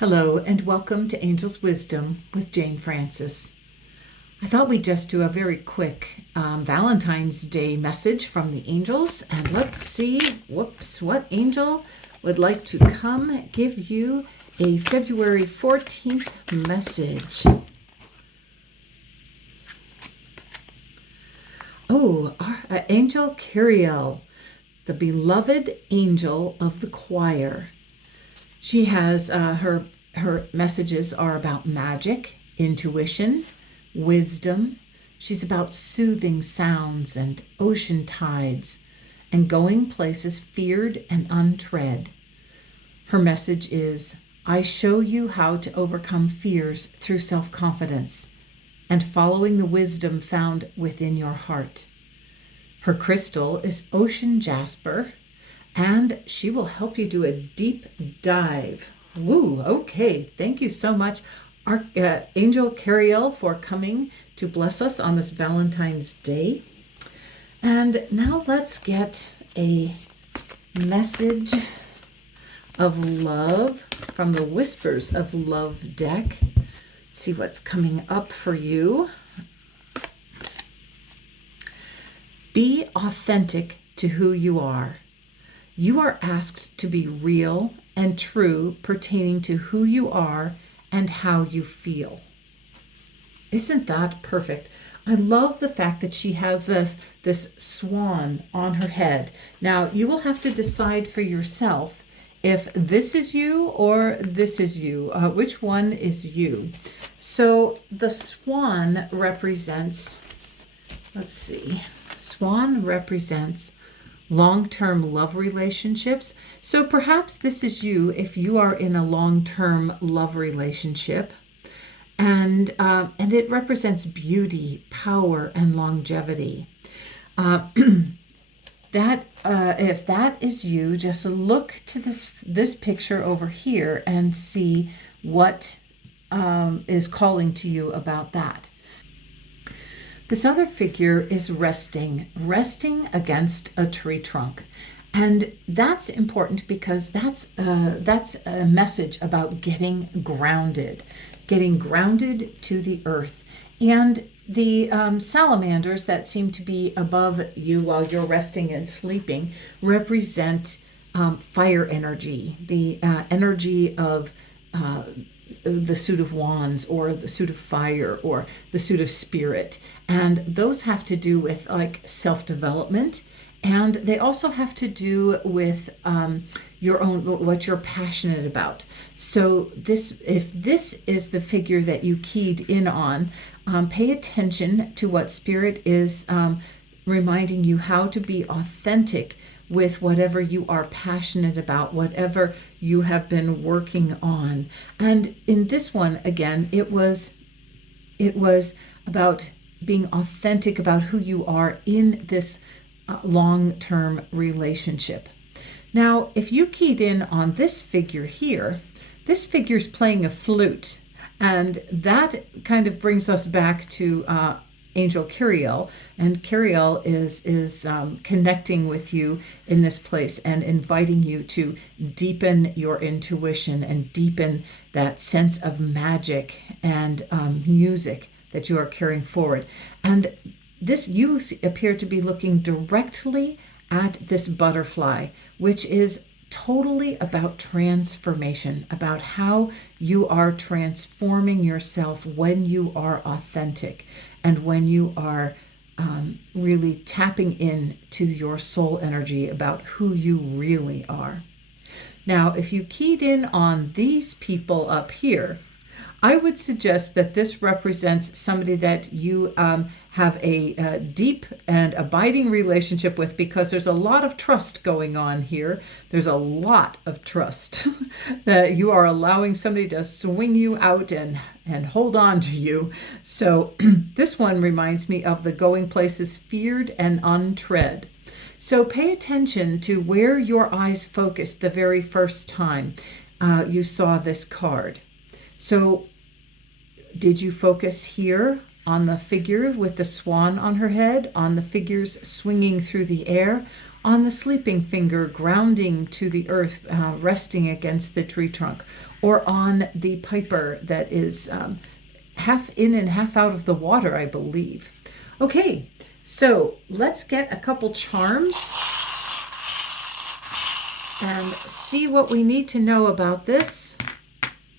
Hello and welcome to Angel's Wisdom with Jane Francis. I thought we'd just do a very quick Valentine's Day message from the angels, and let's see, what angel would like to come give you a February 14th message. Oh, Angel Kyriel, the beloved angel of the choir. She has her messages are about magic, intuition, wisdom. She's about soothing sounds and ocean tides and going places feared and untread. Her message is, I show you how to overcome fears through self-confidence and following the wisdom found within your heart. Her crystal is ocean jasper, and she will help you do a deep dive. Woo, okay. Thank you so much, Angel Kyriel, for coming to bless us on this Valentine's Day. And now let's get a message of love from the Whispers of Love deck. Let's see what's coming up for you. Be authentic to who you are. You are asked to be real and true pertaining to who you are and how you feel. Isn't that perfect? I love the fact that she has this swan on her head. Now, you will have to decide for yourself if this is you or this is you. Which one is you? So the swan represents, swan represents long-term love relationships. So perhaps this is you if you are in a long-term love relationship, and it represents beauty, power, and longevity. If that is you, just look to this picture over here and see what is calling to you about that. This other figure is resting against a tree trunk. And that's important because that's a message about getting grounded to the earth. And the salamanders that seem to be above you while you're resting and sleeping represent fire energy, the energy of the suit of wands or the suit of fire or the suit of spirit. And those have to do with like self-development, and they also have to do with your own, what you're passionate about. So if this is the figure that you keyed in on, pay attention to what spirit is reminding you how to be authentic with whatever you are passionate about, whatever you have been working on. And in this one, again, it was about being authentic about who you are in this long-term relationship. Now, if you keyed in on this figure here, this figure's playing a flute, and that kind of brings us back to Angel Kyriel, and Kyriel is connecting with you in this place and inviting you to deepen your intuition and deepen that sense of magic and music that you are carrying forward. And you appear to be looking directly at this butterfly, which is totally about transformation, about how you are transforming yourself when you are authentic and when you are really tapping in to your soul energy about who you really are. Now, if you keyed in on these people up here, I would suggest that this represents somebody that you have a deep and abiding relationship with, because there's a lot of trust going on here. There's a lot of trust that you are allowing somebody to swing you out and hold on to you. So this one reminds me of the going places feared and untread. So pay attention to where your eyes focused the very first time you saw this card. So did you focus here on the figure with the swan on her head, on the figures swinging through the air, on the sleeping finger, grounding to the earth, resting against the tree trunk, or on the piper that is half in and half out of the water, I believe. Okay, so let's get a couple charms and see what we need to know about this.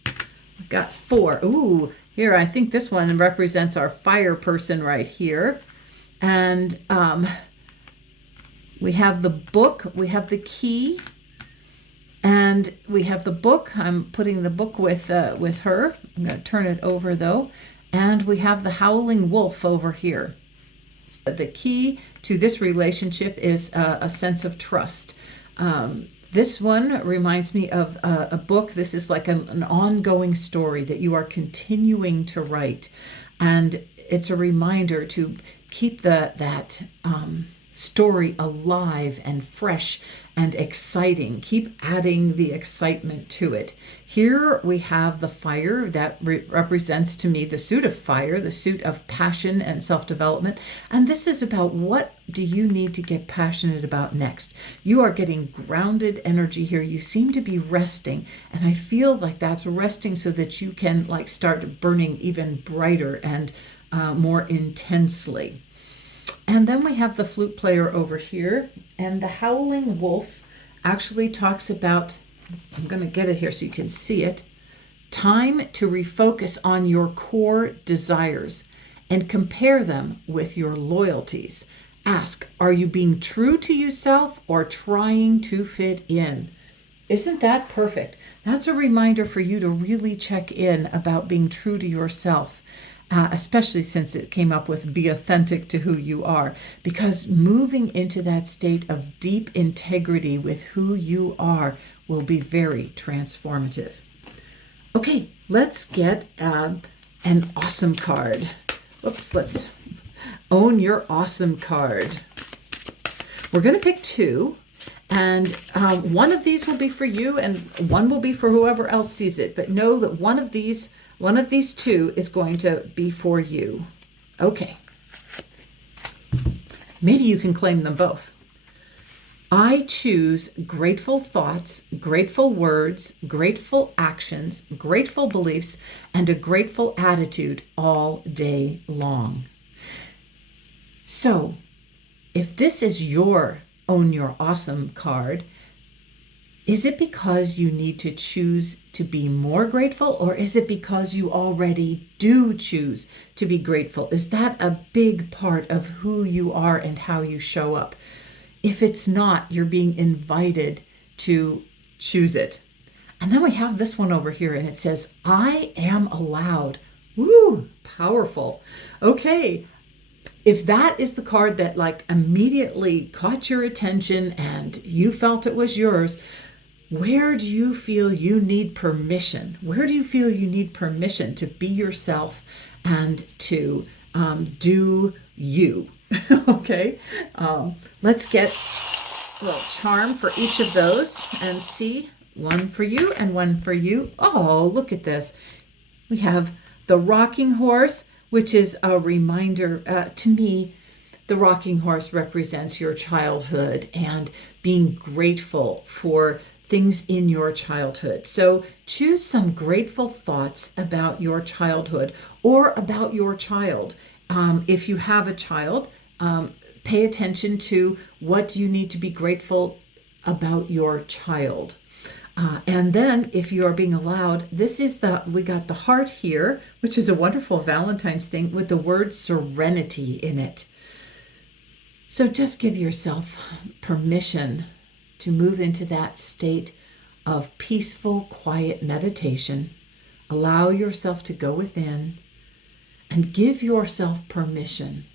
I've got 4. Ooh, here, I think this one represents our fire person right here. And we have the book, we have the key, and we have the book. I'm putting the book with her. I'm going to turn it over though. And we have the howling wolf over here. The key to this relationship is a sense of trust. This one reminds me of a book. This is like an ongoing story that you are continuing to write. And it's a reminder to keep that story alive and fresh and exciting. Keep adding the excitement to it. Here we have the fire that represents to me the suit of fire, the suit of passion and self-development. And this is about what do you need to get passionate about next. You are getting grounded energy here. You seem to be resting. And I feel like that's resting so that you can like start burning even brighter and more intensely. And then we have the flute player over here, and the howling wolf actually talks about, I'm going to get it here so you can see it, time to refocus on your core desires and compare them with your loyalties. Ask, are you being true to yourself or trying to fit in? Isn't that perfect? That's a reminder for you to really check in about being true to yourself. Especially since it came up with be authentic to who you are, because moving into that state of deep integrity with who you are will be very transformative. Okay, let's get an awesome card. Oops, let's own your awesome card. We're going to pick 2, and one of these will be for you and one will be for whoever else sees it, but know that one of these 2 is going to be for you. Okay. Maybe you can claim them both. I choose grateful thoughts, grateful words, grateful actions, grateful beliefs, and a grateful attitude all day long. So, if this is your Own Your Awesome card, is it because you need to choose to be more grateful, or is it because you already do choose to be grateful? Is that a big part of who you are and how you show up? If it's not, you're being invited to choose it. And then we have this one over here, and it says, I am allowed. Woo, powerful. Okay. If that is the card that like immediately caught your attention and you felt it was yours, where do you feel you need permission? Where do you feel you need permission to be yourself and to do you? Okay, let's get a little charm for each of those and see. One for you and one for you. Oh, look at this. We have the rocking horse, which is a reminder to me. The rocking horse represents your childhood and being grateful for things in your childhood. So choose some grateful thoughts about your childhood or about your child. If you have a child, pay attention to what you need to be grateful about your child. And then if you are being allowed, we got the heart here, which is a wonderful Valentine's thing with the word serenity in it. So just give yourself permission to move into that state of peaceful, quiet meditation. Allow yourself to go within and give yourself permission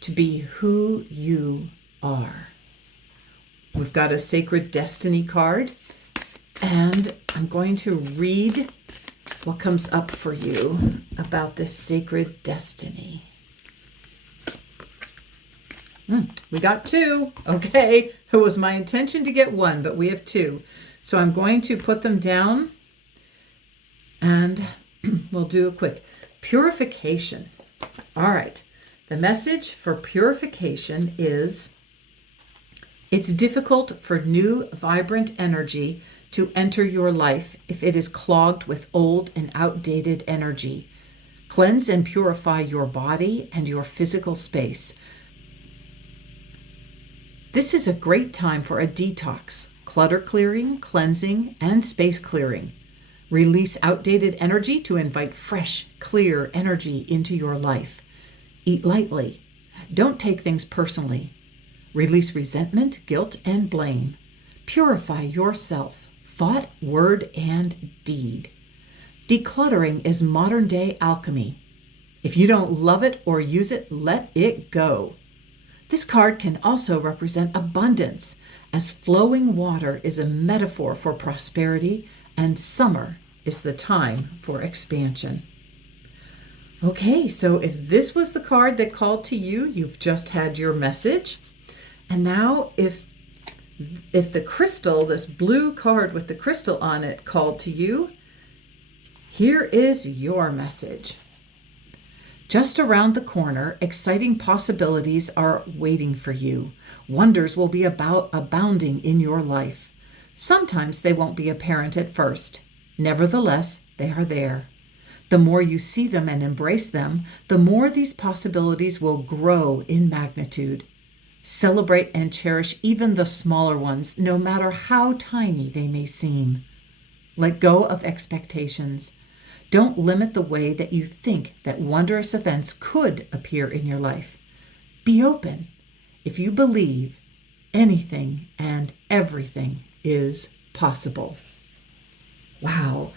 to be who you are. We've got a sacred destiny card, and I'm going to read what comes up for you about this sacred destiny. We got 2. Okay, it was my intention to get 1, but we have 2. So I'm going to put them down and we'll do a quick purification. All right, the message for purification is It's difficult for new, vibrant energy to enter your life if it is clogged with old and outdated energy. Cleanse and purify your body and your physical space. This is a great time for a detox, clutter clearing, cleansing, and space clearing. Release outdated energy to invite fresh, clear energy into your life. Eat lightly. Don't take things personally. Release resentment, guilt, and blame. Purify yourself, thought, word, and deed. Decluttering is modern-day alchemy. If you don't love it or use it, let it go. This card can also represent abundance, as flowing water is a metaphor for prosperity, and summer is the time for expansion. Okay, so if this was the card that called to you, you've just had your message. And now if the crystal, this blue card with the crystal on it, called to you, here is your message. Just around the corner, exciting possibilities are waiting for you. Wonders will be abounding in your life. Sometimes they won't be apparent at first. Nevertheless, they are there. The more you see them and embrace them, the more these possibilities will grow in magnitude. Celebrate and cherish even the smaller ones, no matter how tiny they may seem. Let go of expectations. Don't limit the way that you think that wondrous events could appear in your life. Be open. If you believe, anything and everything is possible. Wow.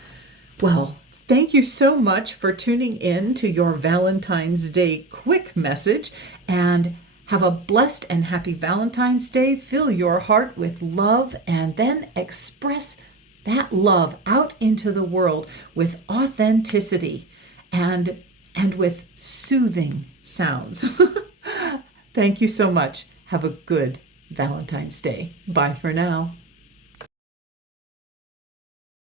Well, thank you so much for tuning in to your Valentine's Day quick message, and have a blessed and happy Valentine's Day. Fill your heart with love and then express that love out into the world with authenticity and with soothing sounds. Thank you so much. Have a good Valentine's Day. Bye for now.